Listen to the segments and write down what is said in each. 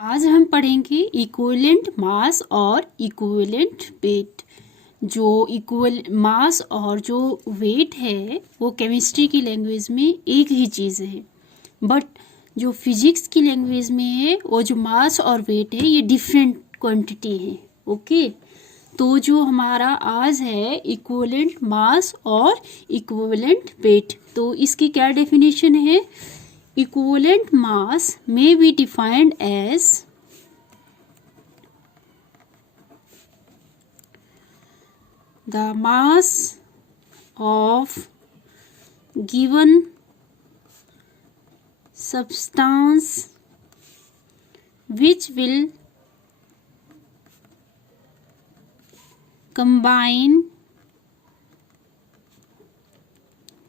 आज हम पढ़ेंगे इक्विवेलेंट मास और इक्विवेलेंट वेट। जो इक्वल मास और जो वेट है वो केमिस्ट्री की लैंग्वेज में एक ही चीज़ है, बट जो फिजिक्स की लैंग्वेज में है वो जो मास और वेट है ये डिफरेंट क्वांटिटी है। ओके, तो जो हमारा आज है इक्विवेलेंट मास और इक्विवेलेंट वेट, तो इसकी क्या डेफिनेशन है? Equivalent mass may be defined as the mass of given substance which will combine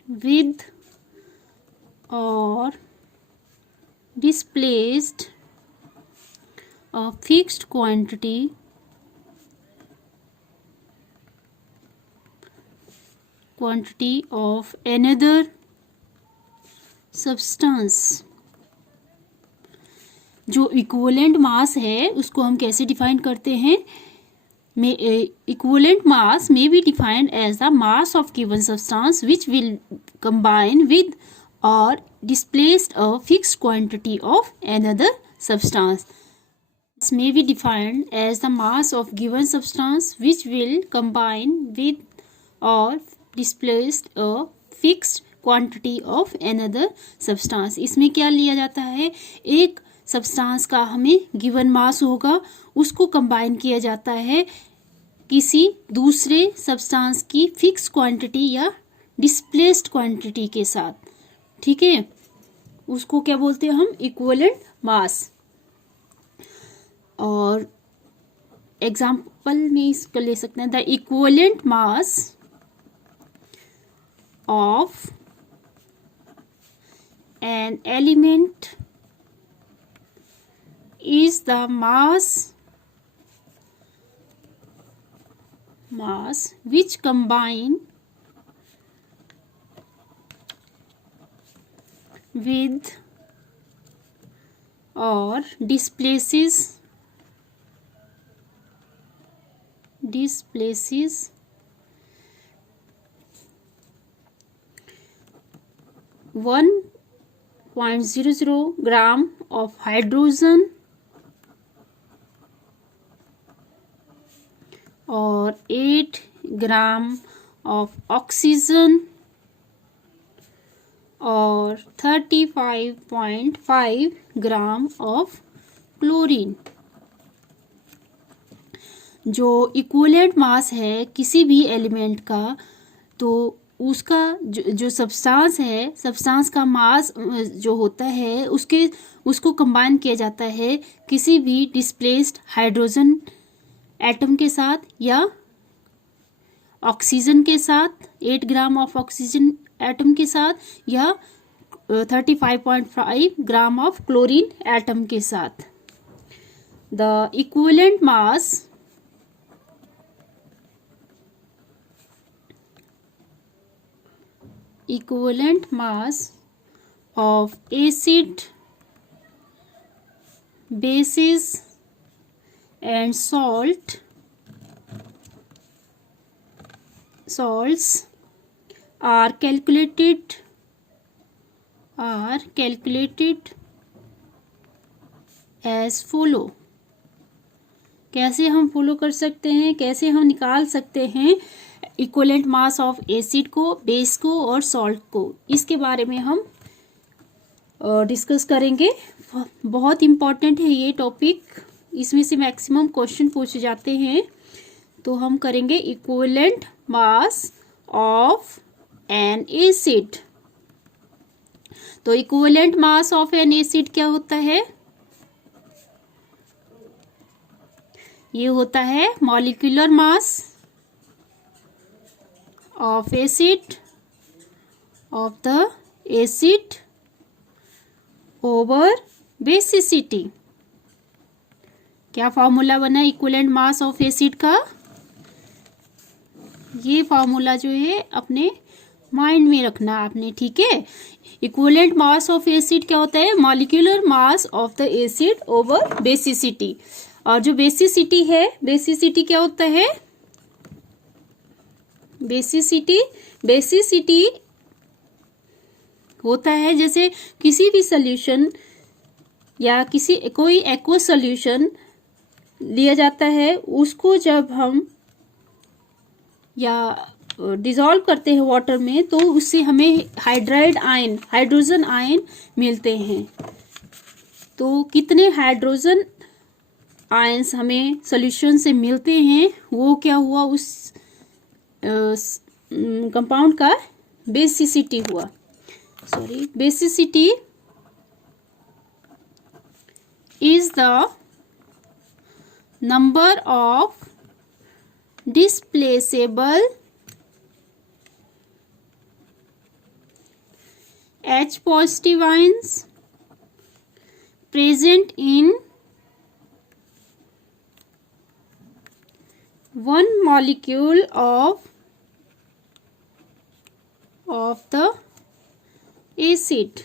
with or displaced a fixed quantity of another substance। जो इक्विवेलेंट मास है उसको हम कैसे डिफाइन करते हैं? Equivalent mass may be defined as the mass of given substance which will combine with or displace a fixed quantity of another substance. This may be defined as the mass of given substance which will combine with or displace a fixed quantity of another substance। इसमें क्या लिया जाता है? एक substance का हमें given mass होगा, उसको कंबाइन किया जाता है किसी दूसरे सब्सटेंस की फिक्स क्वांटिटी या डिस्प्लेस्ड क्वांटिटी के साथ। ठीक है, उसको क्या बोलते हैं हम? Equivalent mass. और एग्जांपल में इसको ले सकते हैं, the equivalent mass of an element is the mass which combine with or displaces one 0.00 gram of hydrogen और 8 ग्राम ऑफ ऑक्सीजन और 35.5 ग्राम ऑफ क्लोरीन। जो इक्विवेलेंट मास है किसी भी एलिमेंट का, तो उसका जो सब्सटेंस है, सब्सटेंस का मास जो होता है उसको कंबाइन किया जाता है किसी भी डिस्प्लेस्ड हाइड्रोजन एटम के साथ या ऑक्सीजन के साथ, 8 ग्राम ऑफ ऑक्सीजन एटम के साथ, या 35.5 ग्राम ऑफ क्लोरीन एटम के साथ। The equivalent mass of acid, basis and salts are calculated as follow। कैसे हम फॉलो कर सकते हैं, कैसे हम निकाल सकते हैं इक्विवेलेंट मास ऑफ एसिड को, बेस को और सॉल्ट को? इसके बारे में हम डिस्कस करेंगे। बहुत इम्पॉर्टेंट है ये टॉपिक, इसमें से मैक्सिमम क्वेश्चन पूछे जाते हैं। तो हम करेंगे equivalent mass of an acid. तो equivalent mass of an acid क्या होता है? ये होता है molecular mass of acid of the acid over basicity. क्या फॉर्मूला बना इक्विवेलेंट मास ऑफ एसिड का? ये फॉर्मूला जो है अपने माइंड में रखना आपने, ठीक है। इक्विवेलेंट मास ऑफ एसिड क्या होता है, molecular mass of the acid over basicity. और जो बेसिसिटी है, बेसिसिटी क्या होता है, बेसिसिटी होता है जैसे किसी भी सोल्यूशन या कोई एक्वस सोल्यूशन लिया जाता है, उसको जब हम या डिसॉल्व करते हैं वाटर में, तो उससे हमें हाइड्रोजन आयन मिलते हैं। तो कितने हाइड्रोजन आयंस हमें सॉल्यूशन से मिलते हैं, वो क्या हुआ, उस कंपाउंड का बेसिसिटी हुआ। Basicity is the number of displaceable H positive ions present in one molecule of the acid,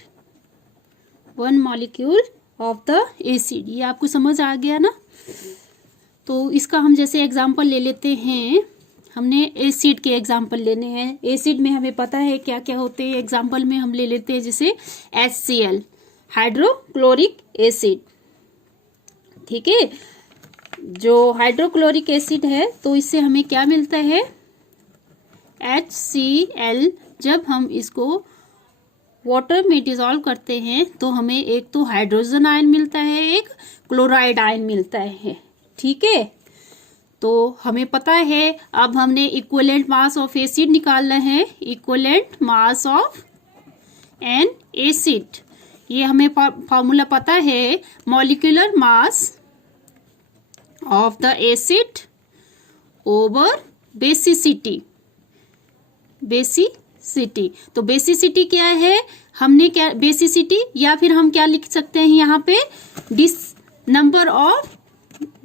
one molecule of the acid. ये आपको समझ आ गया ना। तो इसका हम जैसे एग्जांपल ले लेते हैं, हमने एसिड के एग्जांपल लेने हैं। एसिड में हमें पता है क्या क्या होते हैं। एग्जांपल में हम ले लेते हैं जैसे HCl, हाइड्रोक्लोरिक एसिड, ठीक है। जो हाइड्रोक्लोरिक एसिड है, तो इससे हमें क्या मिलता है, HCl। जब हम इसको वाटर में डिसॉल्व करते हैं तो हमें एक तो हाइड्रोजन आयन मिलता है, एक क्लोराइड आयन मिलता है, ठीक है। तो हमें पता है, अब हमने इक्विवेलेंट मास ऑफ एसिड निकालना है, equivalent mass of an acid. ये हमें फॉर्मूला पता है, molecular mass of the acid over basicity. तो बेसिसिटी क्या है, हमने क्या बेसिसिटी, या फिर हम क्या लिख सकते हैं यहाँ पे, number of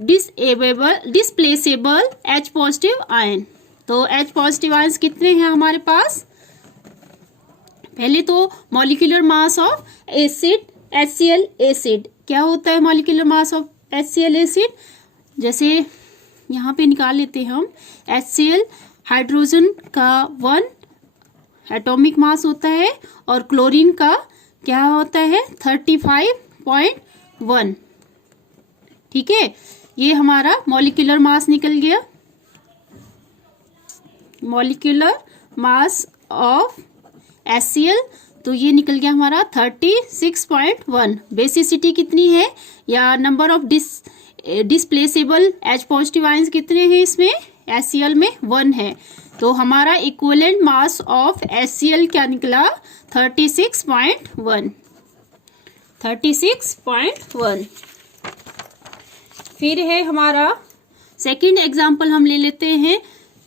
displaceable H positive ion. तो H पॉजिटिव आयंस कितने हैं हमारे पास, पहले तो molecular mass of acid HCl acid. क्या होता है molecular mass of HCl acid, जैसे यहाँ पे निकाल लेते हैं हम। HCl हाइड्रोजन का 1 एटॉमिक मास होता है और क्लोरीन का क्या होता है 35.1, ठीक है। ये हमारा मॉलिक्यूलर मास निकल गया, मॉलिक्यूलर मास ऑफ HCl। तो ये निकल गया हमारा 36.1। बेसिसिटी कितनी है, या number of displaceable H positive ions कितने हैं इसमें, HCl में 1 है। तो हमारा इक्विवेलेंट मास ऑफ HCl क्या निकला, 36.1। फिर है हमारा सेकंड एग्जांपल, हम ले लेते हैं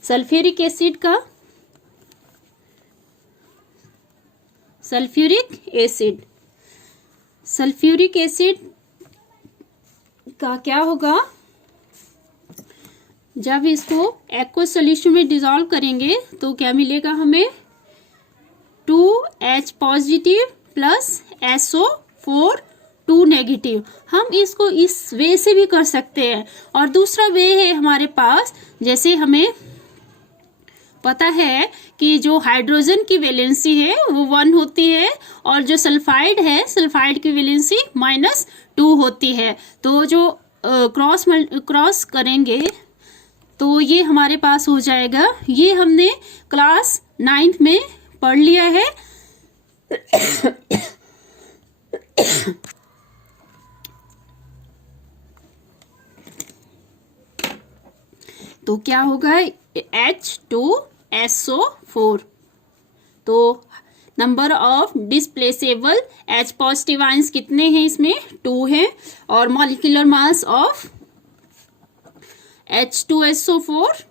सल्फ्यूरिक एसिड का। सल्फ्यूरिक एसिड का क्या होगा, जब इसको एक्वस सॉल्यूशन में डिसॉल्व करेंगे तो क्या मिलेगा हमें, 2H positive plus SO4 2 negative. हम इसको इस वे से भी कर सकते हैं, और दूसरा वे है हमारे पास, जैसे हमें पता है कि जो हाइड्रोजन की वैलेंसी है वो 1 होती है, और जो सल्फाइड है, सल्फाइड की वैलेंसी -2 होती है। तो जो क्रॉस करेंगे तो ये हमारे पास हो जाएगा, ये हमने क्लास 9th में पढ़ लिया है। तो क्या होगा, H2SO4। तो number of displaceable H positive ions कितने हैं इसमें, 2 हैं, और मॉलिक्यूलर मास ऑफ H2SO4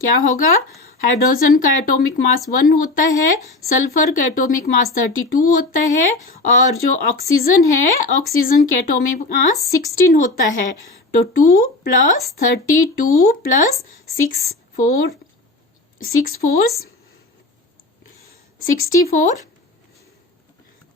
क्या होगा, हाइड्रोजन का एटॉमिक मास 1 होता है, सल्फर का एटॉमिक मास 32 होता है, और जो ऑक्सीजन है, ऑक्सीजन का एटॉमिक मास 16 होता है। तो 2 + 32 + 6 4 64,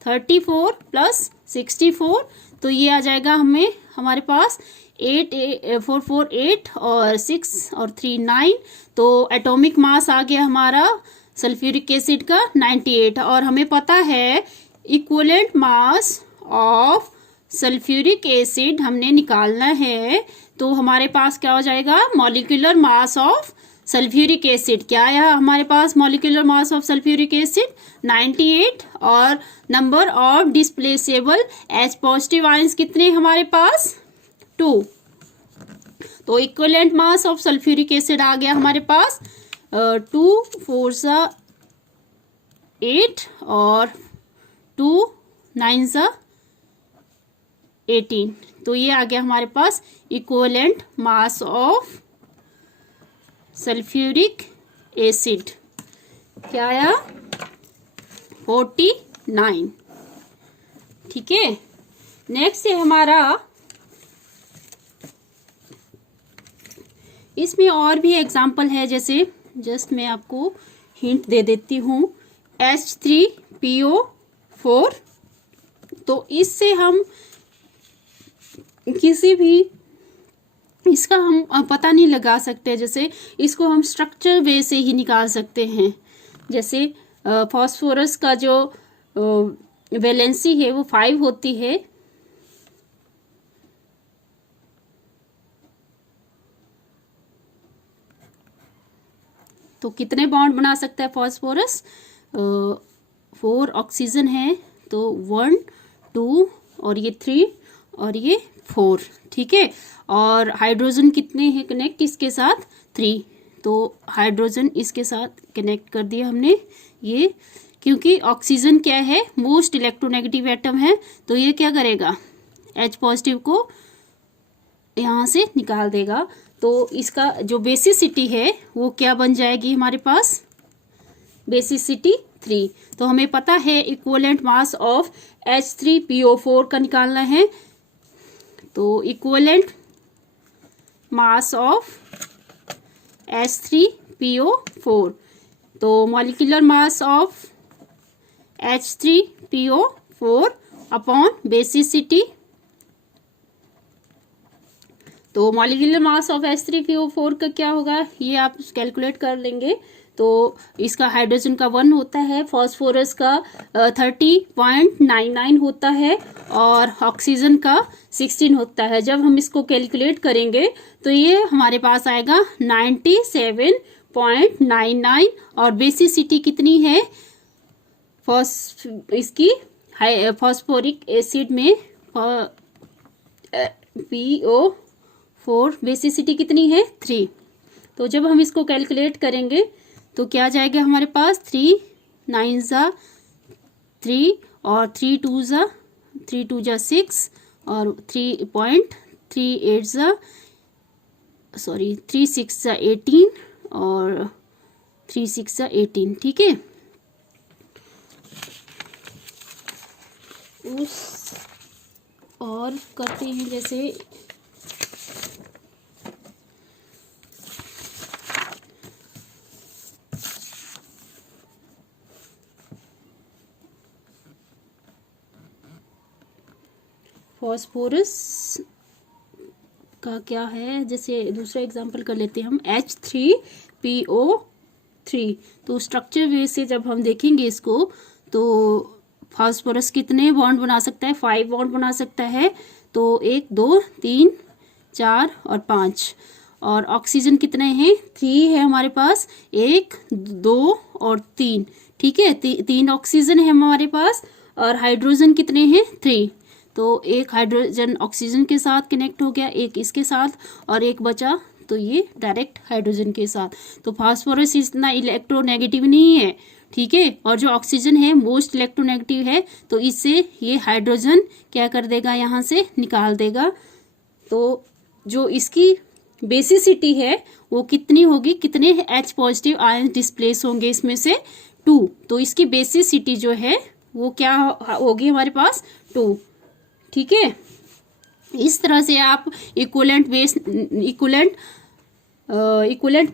34 प्लस 64, तो ये आ जाएगा हमारे पास 8 4 4 8 और 6 और 3 9। तो एटॉमिक मास आ गया हमारा सल्फ्यूरिक एसिड का 98। और हमें पता है equivalent mass of sulphuric acid हमने निकालना है, तो हमारे पास क्या हो जाएगा, molecular mass of sulphuric acid. क्या आया हमारे पास molecular mass of sulphuric acid 98। और number of displaceable H positive ions कितने हमारे पास 2। तो equivalent mass of sulphuric acid आ गया हमारे पास 2 4 8 और 2 9 18। तो ये आ गया हमारे पास equivalent mass of sulphuric acid. क्या आया 49। ठीक है, नेक्स्ट है हमारा, इसमें और भी एग्जाम्पल है, जैसे जस्ट मैं आपको हिंट दे देती हूँ H3PO4। तो इससे हम किसी भी इसका हम पता नहीं लगा सकते, जैसे इसको हम स्ट्रक्चर वे से ही निकाल सकते हैं। जैसे फास्फोरस का जो वैलेंसी है वो 5 होती है, तो कितने बॉन्ड बना सकता है फास्फोरस, 4 ऑक्सीजन है, तो 1 2 और ये 3 और ये 4। ठीक है, और हाइड्रोजन कितने हैं कनेक्ट इसके साथ 3, तो हाइड्रोजन इसके साथ कनेक्ट कर दिया हमने ये, क्योंकि ऑक्सीजन क्या है मोस्ट इलेक्ट्रोनेगेटिव एटम है, तो ये क्या करेगा H पॉजिटिव को यहाँ से निकाल देगा। तो इसका जो बेसिसिटी है वो क्या बन जाएगी हमारे पास, बेसिसिटी 3। तो हमें पता है इक्विवेलेंट मास ऑफ H3PO4 का निकालना है, तो इक्विवेलेंट मास ऑफ H3PO4, तो molecular mass of H3PO4 upon basicity, तो मॉलिक्यूलर मास ऑफ H3PO4 का क्या होगा ये आप कैलकुलेट कर लेंगे। तो इसका हाइड्रोजन का 1 होता है, फास्फोरस का 30.99 होता है और ऑक्सीजन का 16 होता है। जब हम इसको कैलकुलेट करेंगे तो ये हमारे पास आएगा 97.99। और बेसिसिटी कितनी है इसकी फास्फोरिक एसिड में PO4 बेसिसिटी कितनी है 3। तो जब हम इसको कैलकुलेट करेंगे तो क्या जाएगा हमारे पास 3 9 3 और 3 2 6 और 3.38 3 6 18 और 3 6 18। ठीक है, उस और करते हैं, जैसे फास्फोरस का क्या है, जैसे दूसरा एग्जांपल कर लेते हैं हम H3PO3। तो स्ट्रक्चर वे से जब हम देखेंगे इसको, तो फास्फोरस कितने बॉन्ड बना सकता है 5 बॉन्ड बना सकता है, तो 1 2 3 4 और 5। और ऑक्सीजन कितने हैं 3 है हमारे पास, 1 2 और 3। ठीक है, 3 ऑक्सीजन है हमारे पास, और हाइड्रोजन कितने हैं 3। तो एक हाइड्रोजन ऑक्सीजन के साथ कनेक्ट हो गया, एक इसके साथ, और एक बचा तो ये डायरेक्ट हाइड्रोजन के साथ। तो फास्फोरस इतना इलेक्ट्रोनेगेटिव नहीं है। ठीक है, और जो ऑक्सीजन है मोस्ट इलेक्ट्रोनेगेटिव है, तो इससे ये हाइड्रोजन क्या कर देगा यहाँ से निकाल देगा। तो जो इसकी बेसिसिटी है वो कितनी होगी, कितने H पॉजिटिव आयन डिस्प्लेस होंगे इसमें से 2। तो इसकी बेसिसिटी जो है वो क्या होगी हमारे पास 2। ठीक है, इस तरह से आप इक्विवेलेंट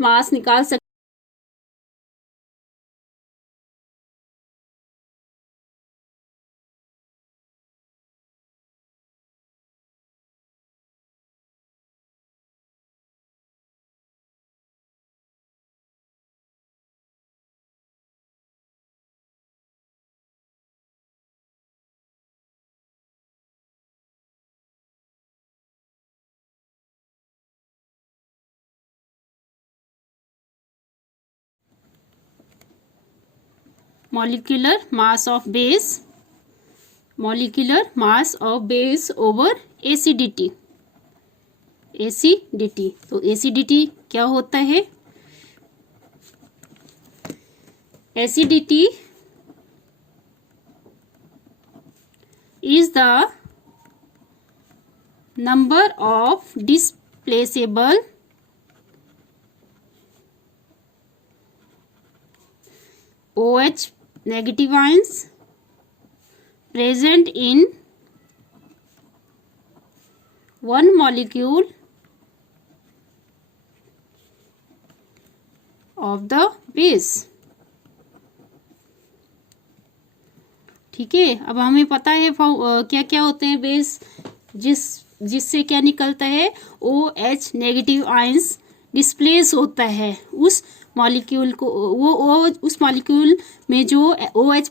मास निकाल सकते molecular mass of base over acidity. तो acidity क्या होता है? Acidity is the number of displaceable OH negative ions present in one molecule of the base. ठीक है, अब हमें पता है क्या क्या होते हैं बेस, जिससे क्या निकलता है, OH नेगेटिव आयंस डिस्प्लेस होता है उस मॉलिक्यूल को, वो उस मॉलिक्यूल में जो OH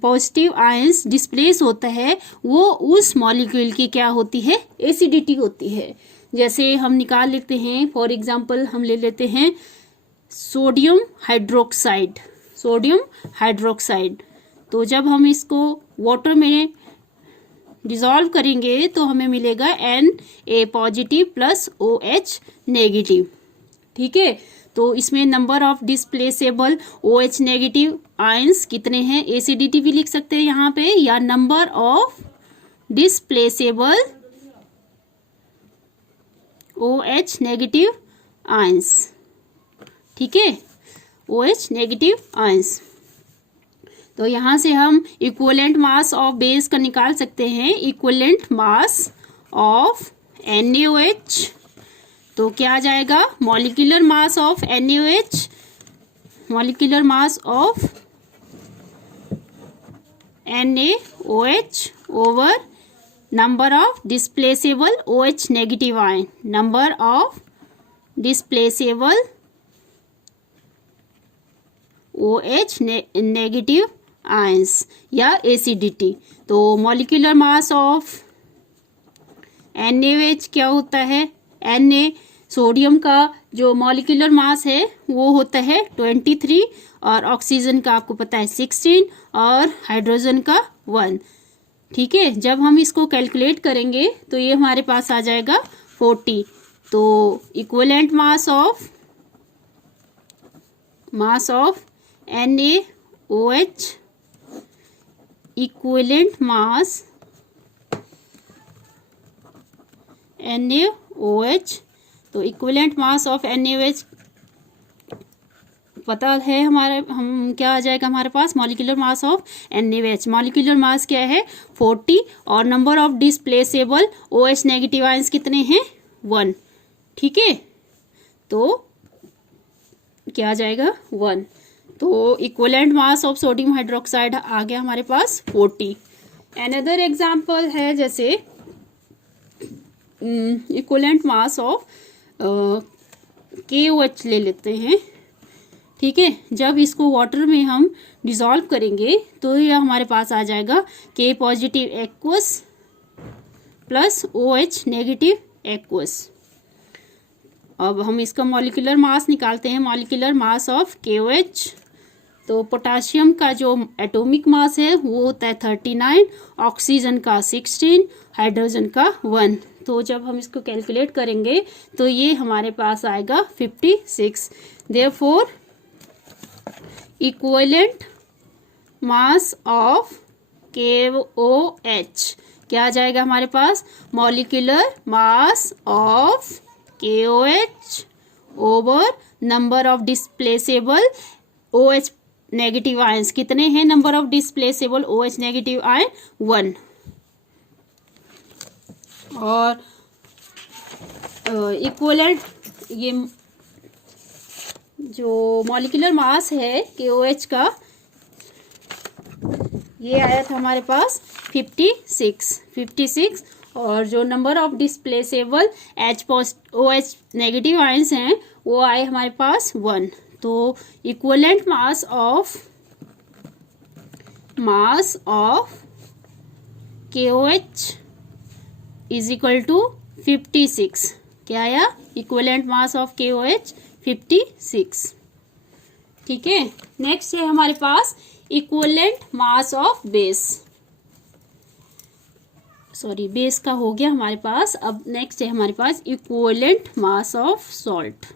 पॉजिटिव आयंस डिस्प्लेस होता है वो उस मॉलिक्यूल की क्या होती है, एसिडिटी होती है. जैसे हम निकाल लेते हैं, फॉर एग्जांपल हम ले लेते हैं सोडियम हाइड्रोक्साइड. तो जब हम इसको वाटर में डिसॉल्व करेंगे तो हमें मिलेगा Na positive plus OH negative. ठीक है, तो इसमें number of displaceable OH negative ions कितने हैं, एसिडिटी भी लिख सकते हैं यहाँ पे, या number of displaceable OH negative ions. ठीक है, OH नेगेटिव आयंस. तो यहाँ से हम इक्विवेलेंट मास ऑफ बेस का निकाल सकते हैं, इक्विवेलेंट मास ऑफ NaOH. तो क्या आ जाएगा, molecular mass of NaOH, molecular mass of NaOH over number of displaceable OH negative ion, number of displaceable OH negative ions या एसिडिटी. तो मॉलिक्यूलर मास ऑफ NaOH क्या होता है, Na सोडियम का जो मॉलिक्यूलर मास है वो होता है 23, और ऑक्सीजन का आपको पता है 16, और हाइड्रोजन का 1. ठीक है, जब हम इसको कैलकुलेट करेंगे तो ये हमारे पास आ जाएगा 40. तो equivalent mass of NaOH, equivalent mass NaOH, तो इक्विवेलेंट मास ऑफ NaOH पता है हमारे, हम क्या आ जाएगा हमारे पास, molecular mass of NaOH, molecular mass क्या है 40, और number of displaceable OH negative ions कितने हैं, 1. ठीक है, तो क्या आ जाएगा 1. तो equivalent mass of sodium hydroxide आ गया हमारे पास 40. अनदर एग्जांपल है, जैसे इक्विवेलेंट मास ऑफ KOH ले लेते हैं. ठीक है, जब इसको वाटर में हम डिसॉल्व करेंगे तो यह हमारे पास आ जाएगा K positive aqueous plus OH negative aqueous. अब हम इसका मॉलिक्यूलर मास निकालते हैं, मॉलिक्यूलर मास ऑफ KOH. तो पोटाशियम का जो एटॉमिक मास है वो होता है 39, ऑक्सीजन का 16, हाइड्रोजन का 1. तो जब हम इसको कैलकुलेट करेंगे तो ये हमारे पास आएगा 56. Therefore equivalent mass of KOH क्या आ जाएगा हमारे पास, molecular mass of KOH over number of displaceable OH negative ions. कितने हैं number of displaceable OH negative ion, 1. और इक्विवेलेंट ये जो मॉलिक्यूलर मास है KOH का, ये आया था हमारे पास 56, और जो number of displaceable OH negative ions हैं वो आए हमारे पास 1. तो equivalent mass of KOH is equal to 56. क्या आया, इक्विवेलेंट मास ऑफ KOH 56. ठीक है। नेक्स्ट है हमारे पास equivalent mass of base, sorry base का हो गया हमारे पास। अब नेक्स्ट है हमारे पास equivalent mass of salt,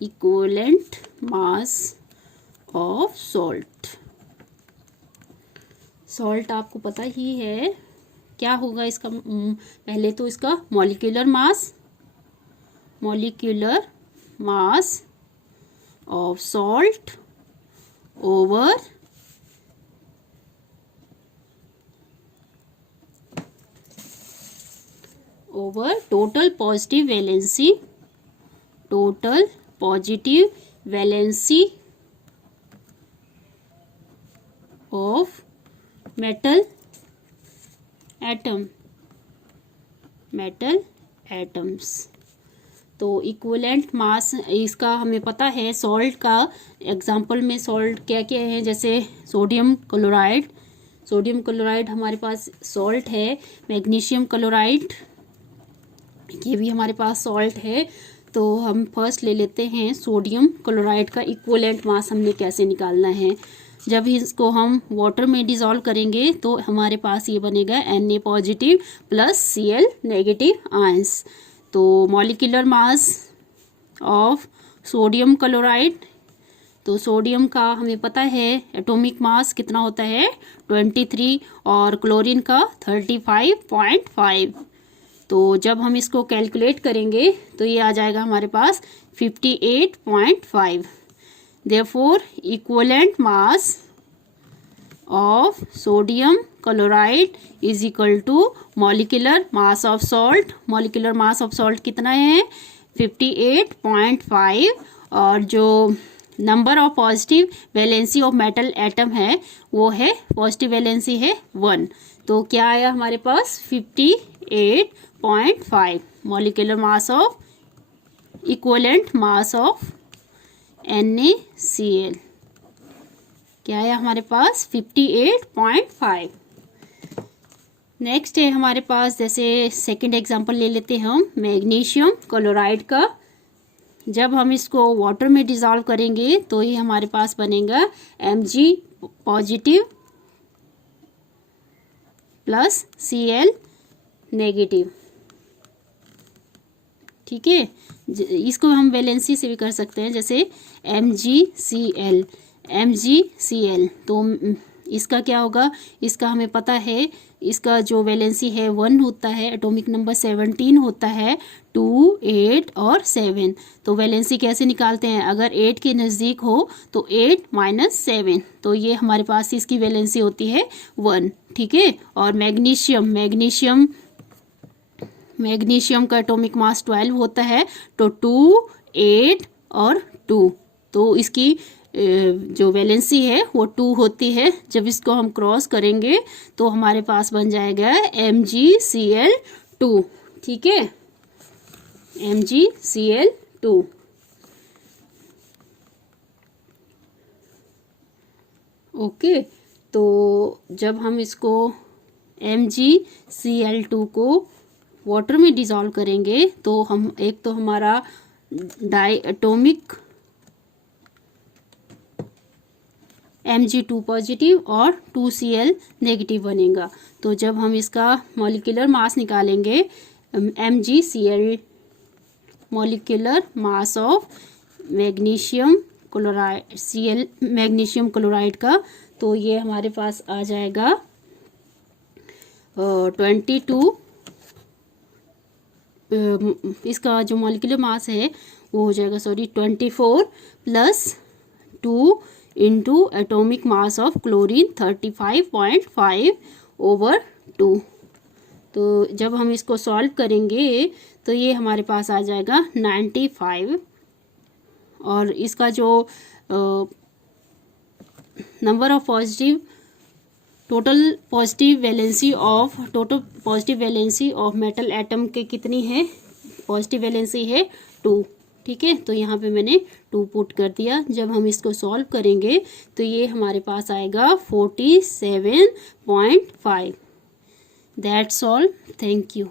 equivalent mass of salt. Salt आपको पता ही है क्या होगा इसका, पहले तो इसका molecular mass, molecular mass of salt over total positive valency, total positive valency of metal atom, metal atoms. तो इक्विवेलेंट मास इसका हमें पता है। सॉल्ट का एग्जांपल में सॉल्ट क्या क्या है, जैसे सोडियम क्लोराइड, सोडियम क्लोराइड हमारे पास सॉल्ट है। मैग्नीशियम क्लोराइड ये भी हमारे पास सॉल्ट है। तो हम फर्स्ट ले लेते हैं सोडियम क्लोराइड का इक्विवेलेंट मास हमने कैसे निकालना है। जब इसको हम वाटर में डिज़ोल्व करेंगे तो हमारे पास ये बनेगा Na positive plus Cl negative ions. तो molecular mass of sodium chloride, तो सोडियम का हमें पता है एटॉमिक मास कितना होता है 23 और क्लोरीन का 35.5। तो जब हम इसको कैलकुलेट करेंगे तो ये आ जाएगा हमारे पास 58.5। Therefore equivalent mass of sodium chloride is equal to molecular mass of salt. Molecular mass of salt कितना है 58.5 और जो number of positive valency of metal atom है वो है पॉजिटिव वैलेंसी है 1। तो क्या आया हमारे पास 58.5 molecular mass of equivalent mass of NaCl क्या आया हमारे पास 58.5। नेक्स्ट है हमारे पास, जैसे सेकंड एग्जांपल ले लेते हैं हम मैग्नीशियम क्लोराइड का। जब हम इसको वाटर में डिज़ोल्व करेंगे तो ये हमारे पास बनेगा Mg positive plus Cl negative. ठीक है, इसको हम वैलेंसी से भी कर सकते हैं, जैसे MgCl, MgCl। तो इसका क्या होगा, इसका हमें पता है इसका जो वैलेंसी है 1 होता है, एटॉमिक नंबर 17 होता है, 2, 8 और 7। तो वैलेंसी कैसे निकालते हैं, अगर 8 के नज़दीक हो तो 8 - 7, तो ये हमारे पास इसकी वैलेंसी होती है 1। ठीक है, और मैग्नीशियम का एटॉमिक मास 12 होता है, तो 2, 8 और 2, तो इसकी जो वैलेंसी है वो 2 होती है। जब इसको हम क्रॉस करेंगे तो हमारे पास बन जाएगा MgCl2। ठीक है, MgCl2। ओके, तो जब हम इसको MgCl2 को वाटर में डिज़ोल्व करेंगे तो हम एक तो हमारा डाई एटॉमिक Mg2 पॉजिटिव और 2Cl नेगेटिव बनेगा। तो जब हम इसका मॉलिक्यूलर मास निकालेंगे MgCl, molecular mass of magnesium chloride Cl magnesium chloride का, तो ये हमारे पास आ जाएगा 22। इसका जो मॉलिक्यूलर मास है वो हो जाएगा 24 + 2 into atomic mass of chlorine 35.5/2। तो जब हम इसको सॉल्व करेंगे तो ये हमारे पास आ जाएगा 95। और इसका जो number of positive total positive valency of metal atom के कितनी है, पॉजिटिव वैलेंसी है 2। ठीक है, तो यहाँ पे मैंने 2 पुट कर दिया। जब हम इसको सॉल्व करेंगे तो ये हमारे पास आएगा 47.5। That's all, thank you.